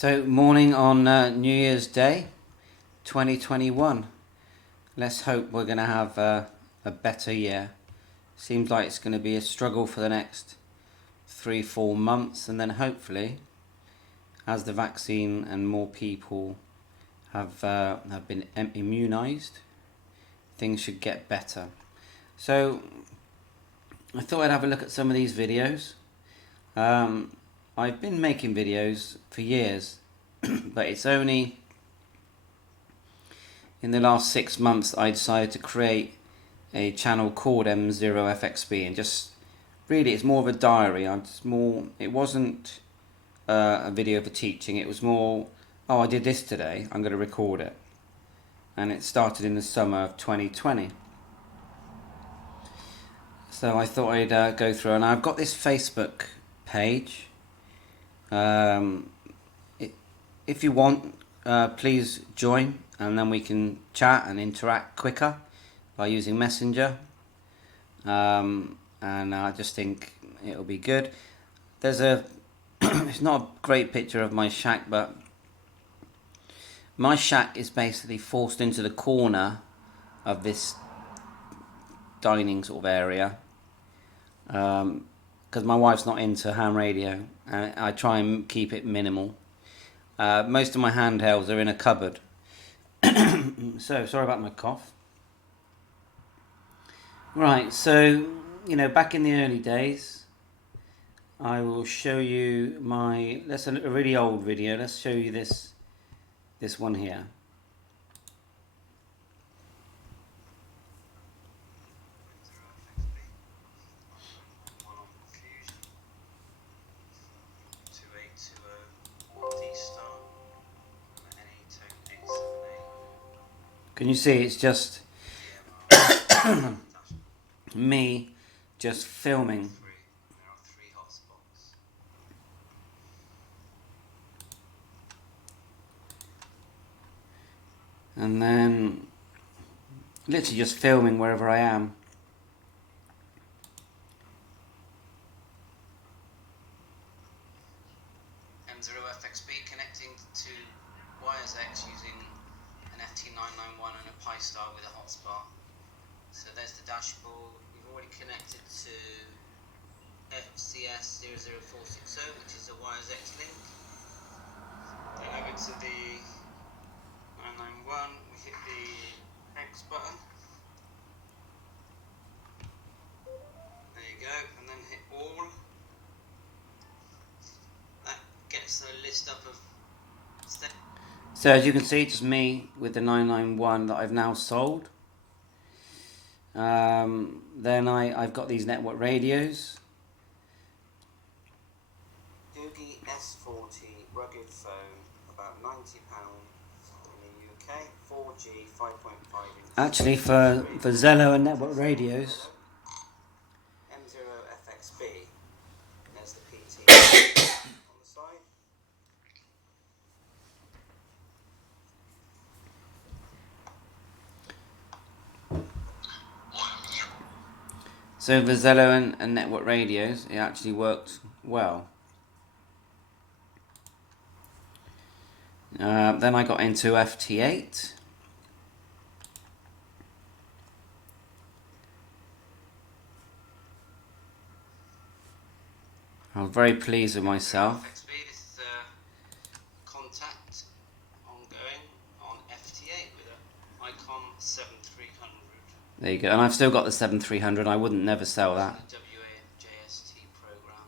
So, morning on New Year's Day 2021. Let's hope we're going to have a better year. Seems like it's going to be a struggle for the next 3-4 months, and then hopefully, as the vaccine and more people have been immunized, things should get better. So, I thought I'd have a look at some of these videos. I've been making videos for years, but it's only in the last 6 months I decided to create a channel called M0FXB, and just really it's more of a diary. It wasn't a video for teaching, it was more, oh, I did this today, I'm going to record it. And it started in the summer of 2020. So I thought I'd go through, and I've got this Facebook page. If you want, please join, and then we can chat and interact quicker by using Messenger. And I just think it'll be good. There's it's not a great picture of my shack, but my shack is basically forced into the corner of this dining sort of area. Because my wife's not into ham radio, and I try and keep it minimal. Most of my handhelds are in a cupboard. So, sorry about my cough. Right, so, back in the early days, I will show you that's a really old video. Let's show you this one here. Can you see it's just me just filming. And then literally just filming wherever I am. M0FXB connecting to wires X using an FT991 and a Pi Star with a hotspot. So there's the dashboard. We've already connected to FCS00460, which is a wires X link. Then over to the 991, we hit the X button. There you go, and then hit all. That gets a list up of steps. So as you can see, just me with the 991 that I've now sold. Then I've got these network radios. Doogie S40 rugged phone, about £90 in the UK, 4G, 5.5 inch. Actually, for Zello and network radios, M0FXB, there's the PT on the side. So for Zello and network radios, it actually worked well. Then I got into FT8. I was very pleased with myself. This is contact ongoing on FT8 with an Icon 7300. There you go, and I've still got the 7300. I wouldn't never sell that. WAJST program.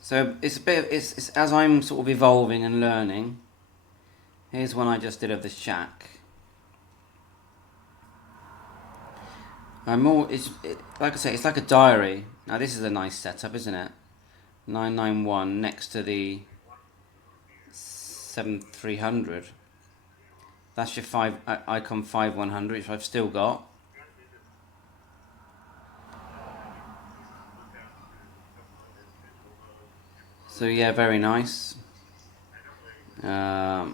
So it's as I'm sort of evolving and learning. Here's one I just did of the shack. Like I say, it's like a diary. Now this is a nice setup, isn't it? 991 next to the 7300. That's your Icon 5100, which I've still got. So yeah, very nice. Now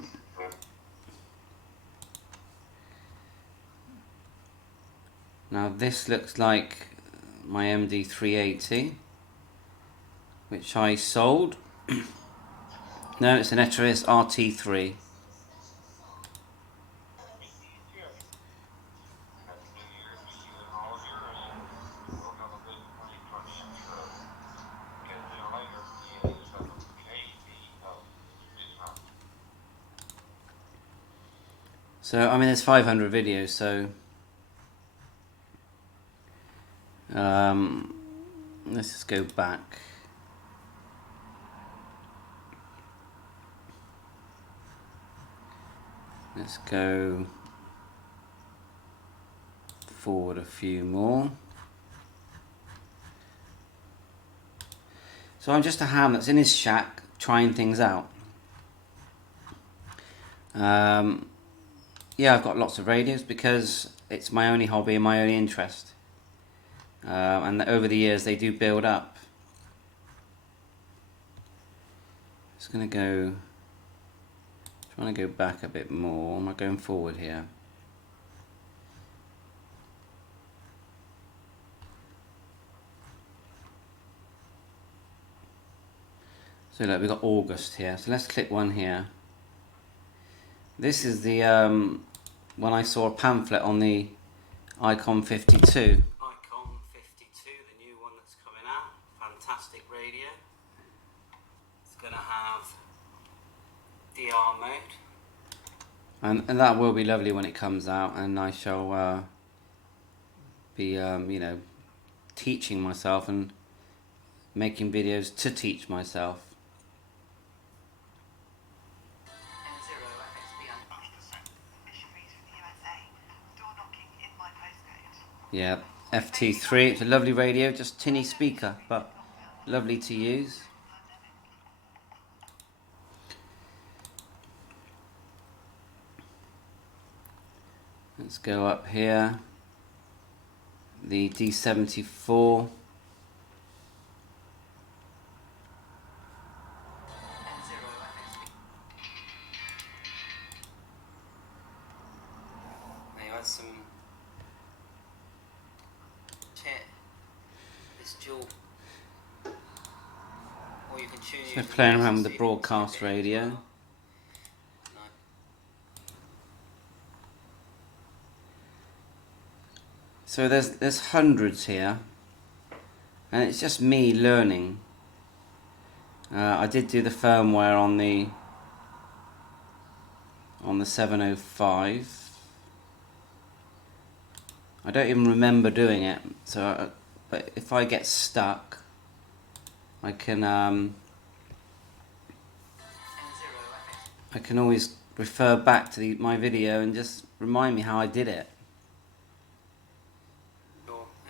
this looks like my MD380. which I sold. No, it's an Eteris RT3. So, I mean, there's 500 videos, so let's just go back. Let's go forward a few more. So I'm just a ham that's in his shack trying things out. Yeah, I've got lots of radios because it's my only hobby and my only interest. And over the years they do build up. Just gonna go, trying to go back a bit more. Am I going forward here? So look, we've got August here. So let's click one here. This is the when I saw a pamphlet on the Icon 52. Icon 52, the new one that's coming out. Fantastic radio. It's going to have DR mode. And that will be lovely when it comes out, and I shall be, you know, teaching myself and making videos to teach myself. Yeah, FT3, it's a lovely radio, just tinny speaker, but lovely to use. Let's go up here. The D74. They had some this dual, or you can choose. So playing around with the broadcast radio. So there's hundreds here, and it's just me learning. I did do the firmware on the 705. I don't even remember doing it. So, but if I get stuck, I can always refer back to my video and just remind me how I did it.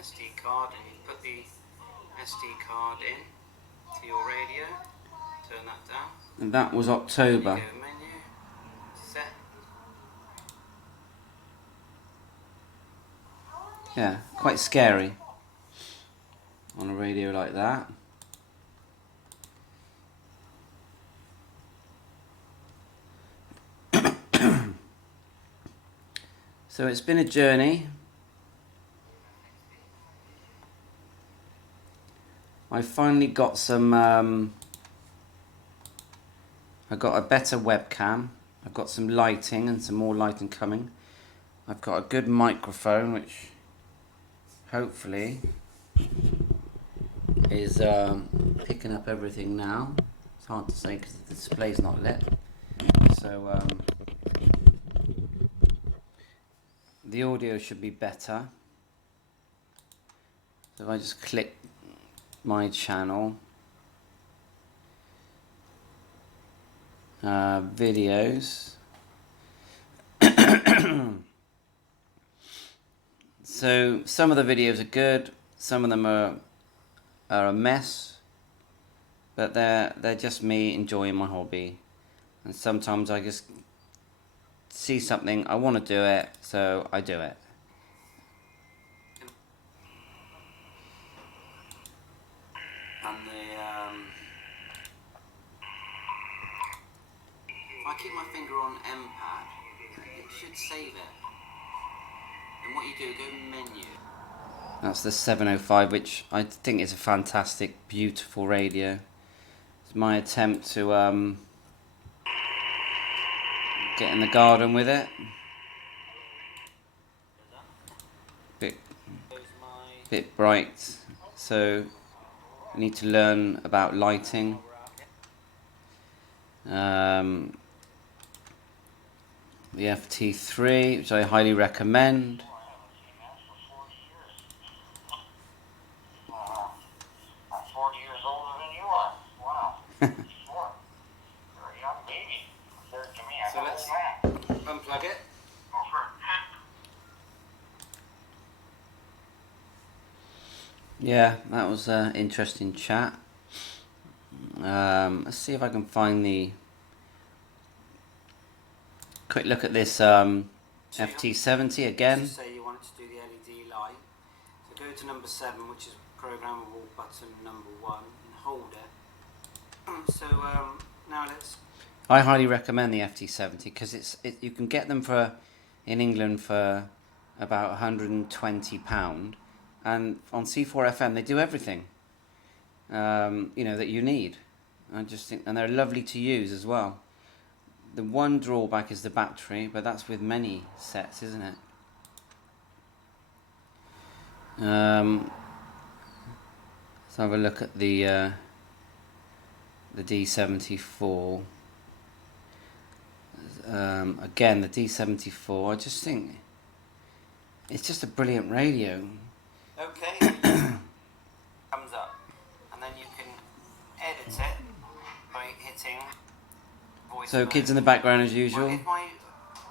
SD card, and you put the SD card in to your radio, turn that down. And that was October. Menu, set. Yeah, quite scary on a radio like that. So it's been a journey. I finally got some, I got a better webcam, I've got some lighting and some more lighting coming. I've got a good microphone which hopefully is picking up everything now. It's hard to say because the display's not lit. So the audio should be better. So if I just click my channel, videos. So some of the videos are good, some of them are a mess, but they're just me enjoying my hobby. And sometimes I just see something, I want to do it, so I do it. And if I keep my finger on M-pad, it should save it. And what you do, go menu. That's the 705, which I think is a fantastic, beautiful radio. my attempt to get in the garden with it. Bit bright, so I need to learn about lighting. The FT3, which I highly recommend. I'm 40 years older than you are. Wow. Sure. You're a young baby. Compared to me, I'm an old man. Unplug it. Go for it. Yeah, that was an interesting chat. Let's see if I can find the quick look at this FT70 again. Say you wanted to do the LED light, so go to number 7, which is programmable button number 1, and hold it. So now let's. I highly recommend the FT70 because you can get them in England for about £120, and on C4 FM they do everything that you need. I just think, and they're lovely to use as well. The one drawback is the battery, but that's with many sets, isn't it? Let's have a look at the D74. Again, the D74, I just think it's just a brilliant radio. Okay. Comes up, and then you can edit it by hitting voice. So mode. kids in the background as usual. Well, if my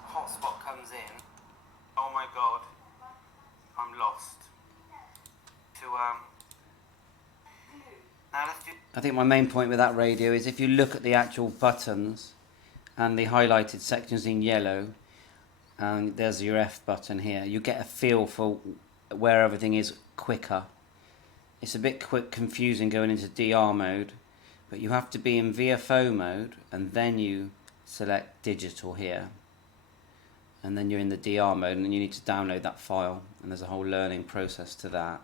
hotspot comes in, oh my god, I'm lost. Now let's do. I think my main point with that radio is if you look at the actual buttons and the highlighted sections in yellow, and there's your F button here, you get a feel for where everything is quicker. It's a bit confusing going into DR mode, but you have to be in VFO mode and then you select digital here, and then you're in the DR mode, and then you need to download that file, and there's a whole learning process to that.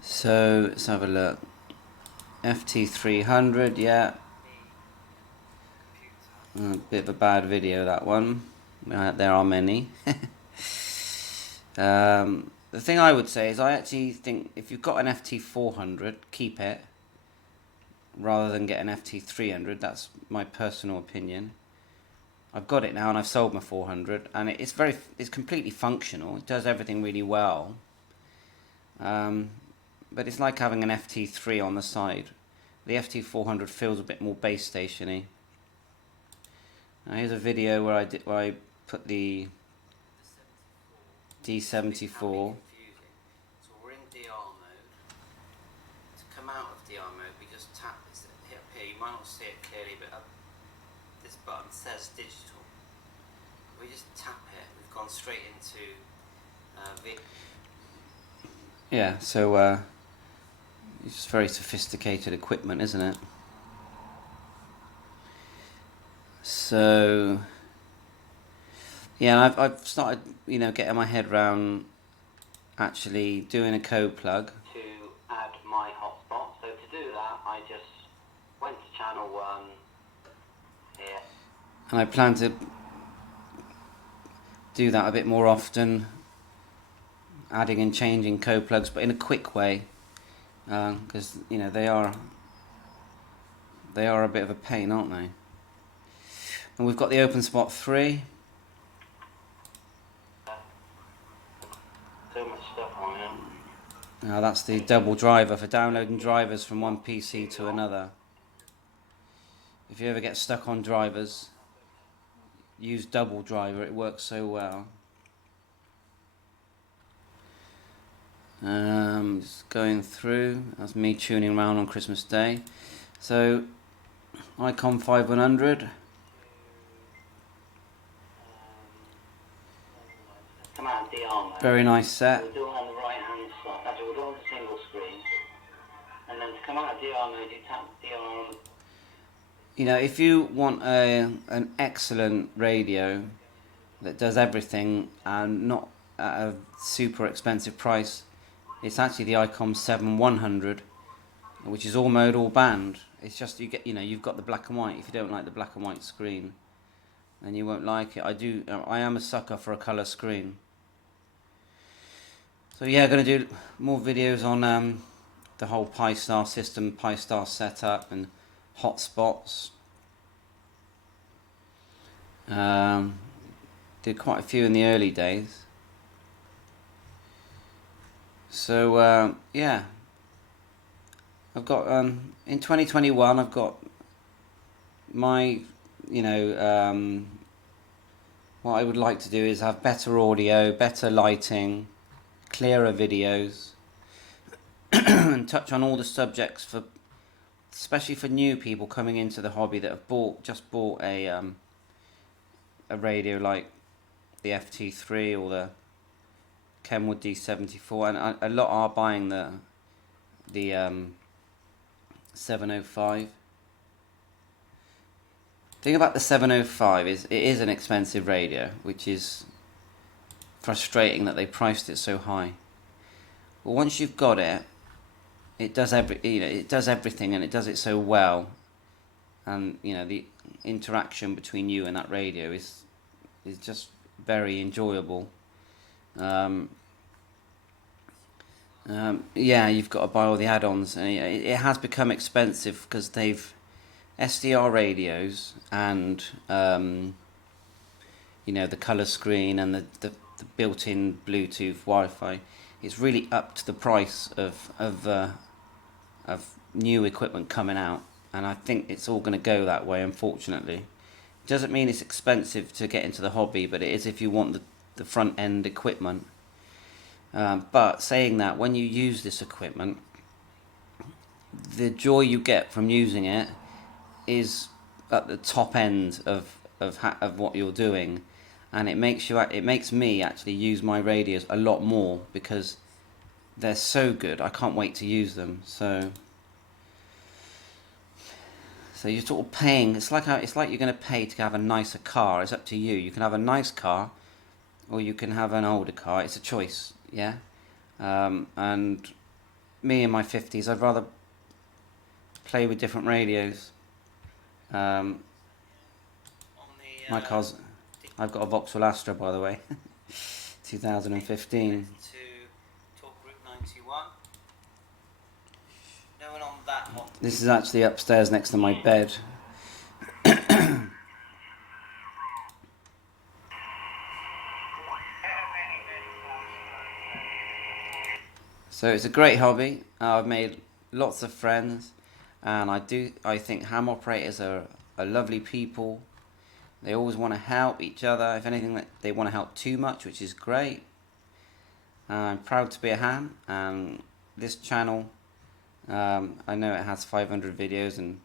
So let's have a look. FT300, yeah. A bit of a bad video, that one. There are many. The thing I would say is I actually think if you've got an FT400, keep it rather than get an FT300. That's my personal opinion. I've got it now and I've sold my 400, and it's completely functional. It does everything really well. But it's like having an FT3 on the side. The FT400 feels a bit more base stationy. Now here's a video where I put the D74. So we're in DR mode. To come out of DR mode, we just tap this hit up here. You might not see it clearly, but this button says digital. We just tap it. We've gone straight into Yeah, so it's just very sophisticated equipment, isn't it? So yeah, I've started, getting my head around actually doing a code plug. to add my hotspot. So to do that, I just went to channel 1 here. And I plan to do that a bit more often, adding and changing code plugs, but in a quick way, because they are a bit of a pain, aren't they? And we've got the OpenSpot 3. So much stuff on here. Now that's the double driver for downloading drivers from one PC to another. If you ever get stuck on drivers, use double driver, it works so well. Just going through, that's me tuning around on Christmas Day. So, Icon 5100. Come out of DR mode. Very nice set. We'll do it on the right hand side. Actually, we'll do it on the single screen. And then to come out of DR mode, you tap DR on. If you want an excellent radio that does everything and not at a super expensive price, It's actually the ICOM 7100, which is all mode, all band. It's just you've got the black and white. If you don't like the black and white screen, then you won't like it. I am a sucker for a color screen. So yeah, going to do more videos on the whole Pi-Star system, Pi-Star setup, and hotspots. Did quite a few in the early days. So yeah, I've got in 2021 I've got my what I would like to do is have better audio, better lighting, clearer videos, and touch on all the subjects especially for new people coming into the hobby that have just bought a radio like the FT3 or the Kenwood D74, and a lot are buying the 705. The thing about the 705 is it is an expensive radio, which is frustrating that they priced it so high. But once you've got it, it does it does everything, and it does it so well, and the interaction between you and that radio is just very enjoyable. Yeah, you've got to buy all the add-ons, and it has become expensive because they've SDR radios and the color screen and the built-in Bluetooth Wi-Fi. It's really up to the price of new equipment coming out, and I think it's all going to go that way, unfortunately. Doesn't mean it's expensive to get into the hobby, but it is if you want the front end equipment. But saying that, when you use this equipment, the joy you get from using it is at the top end of what you're doing, and it makes me actually use my radios a lot more because they're so good. I can't wait to use them. So you're sort of paying. It's like you're going to pay to have a nicer car. It's up to you. You can have a nice car, or you can have an older car. It's a choice, yeah. And me in my 50s, I'd rather play with different radios. My car's, I've got a Vauxhall Astra, by the way, 2015. To Talk Route 91. No one on that one. This is actually upstairs next to my bed. So it's a great hobby. I've made lots of friends, and I think ham operators are lovely people. They always want to help each other. If anything, they want to help too much, which is great. I'm proud to be a ham, and this channel, I know it has 500 videos and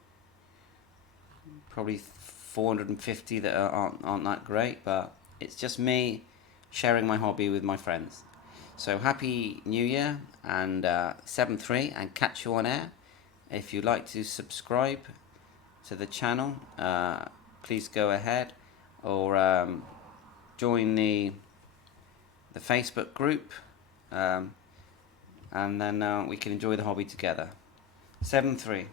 probably 450 that aren't that great, but it's just me sharing my hobby with my friends. So happy New Year, and 7-3, and catch you on air. If you'd like to subscribe to the channel, please go ahead, or join the Facebook group, and then we can enjoy the hobby together. 7-3.